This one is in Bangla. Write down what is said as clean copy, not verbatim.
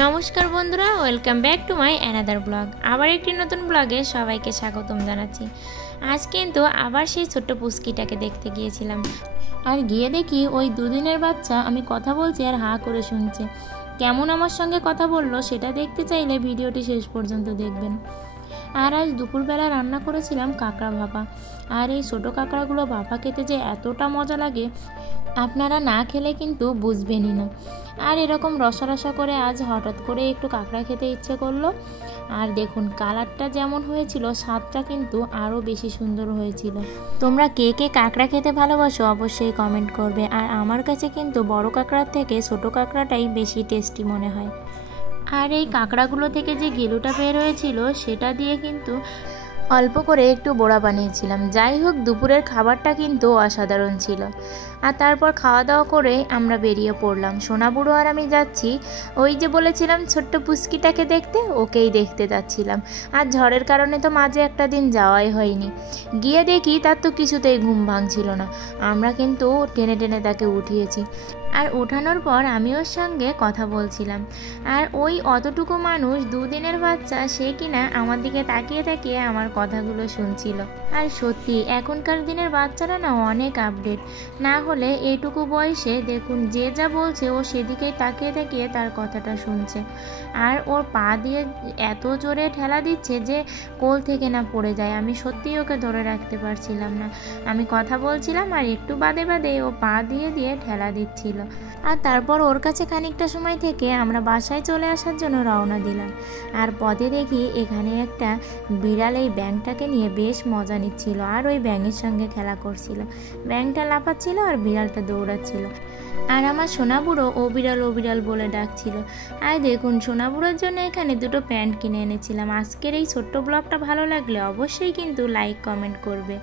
নমস্কার বন্ধুরা, welcome back to my another blog. আবার একটি নতুন ব্লগে সবাইকে স্বাগতম জানাচ্ছি। আজ কিন্তু আবার সেই ছোট্ট পুচকিটাকে দেখতে গিয়েছিলাম, আর গিয়ে দেখি ওই দুদিনের বাচ্চা আমি কথা বলছি আর হাঁ করে শুনছে। কেমন আমার সঙ্গে কথা বললো সেটা দেখতে চাইলে ভিডিওটি শেষ পর্যন্ত দেখবেন। আর আজ দুপুরবেলা রান্না করেছিলাম কাঁকড়া ভাপা। আর এই ছোটো কাঁকড়াগুলো ভাপা খেতে যে এতটা মজা লাগে আপনারা না খেলে কিন্তু বুঝবেনই না। আর এরকম রসা রসা করে আজ হঠাৎ করে একটু কাঁকড়া খেতে ইচ্ছে করলো। আর দেখুন কালারটা যেমন হয়েছিল, স্বাদটা কিন্তু আরও বেশি সুন্দর হয়েছিল। তোমরা কে কে কাঁকড়া খেতে ভালোবাসো অবশ্যই কমেন্ট করবে। আর আমার কাছে কিন্তু বড় কাঁকড়ার থেকে ছোটো কাঁকড়াটাই বেশি টেস্টি মনে হয়। আর এই কাঁকড়াগুলো থেকে যে গেলুটা বের হয়েছিল সেটা দিয়ে কিন্তু অল্প করে একটু বড়া বানিয়েছিলাম। যাই হোক, দুপুরের খাবারটা কিন্তু অসাধারণ ছিল। আর তারপর খাওয়া দাওয়া করে আমরা বেরিয়ে পড়লাম। সোনাবুড়ো আর আমি যাচ্ছি ওই যে বলেছিলাম ছোট্ট পুচকিটাকে দেখতে, ওকেই দেখতে যাচ্ছিলাম। আর ঝড়ের কারণে তো মাঝে একটা দিন যাওয়াই হয়নি। গিয়ে দেখি তার তো কিছুতেই ঘুম ভাঙছিল না। আমরা কিন্তু টেনে টেনে তাকে উঠিয়েছি। আর ওঠানোর পর আমি ওর সঙ্গে কথা বলছিলাম। আর ওই অতটুকু মানুষ, দুদিনের বাচ্চা, সে কিনা আমার দিকে তাকিয়ে তাকিয়ে আমার কথাগুলো শুনছিল। আর সত্যি এখনকার দিনের বাচ্চারা না অনেক আপডেট। না হলে এইটুকু বয়সে দেখুন যে যা বলছে ও সেদিকেই তাকিয়ে তাকিয়ে তার কথাটা শুনছে। আর ওর পা দিয়ে এত জোরে ঠেলা দিচ্ছে যে কোল থেকে না পড়ে যায়। আমি সত্যিই ওকে ধরে রাখতে পারছিলাম না। আমি কথা বলছিলাম আর একটু বাদে বাদে ও পা দিয়ে দিয়ে ঠেলা দিচ্ছিল। আর তারপর ওর কাছে খানিকটা সময় থেকে আমরা বাসায় চলে আসার জন্য রওনা দিলাম। আর পথে দেখি এখানে একটা বিড়াল এই ব্যাঙটাকে নিয়ে বেশ মজা নিচ্ছিল আর ওই ব্যাঙের সঙ্গে খেলা করছিল। ব্যাঙটা লাফাচ্ছিল আর বিড়ালটা দৌড়াচ্ছিল। আর আমার সোনাবুড়ো ও বিড়াল বলে ডাকছিল। আর দেখুন সোনাবুড়োর জন্য এখানে দুটো প্যান্ট কিনে এনেছিলাম। আজকের এই ছোট্ট ব্লগটা ভালো লাগলে অবশ্যই কিন্তু লাইক কমেন্ট করবে।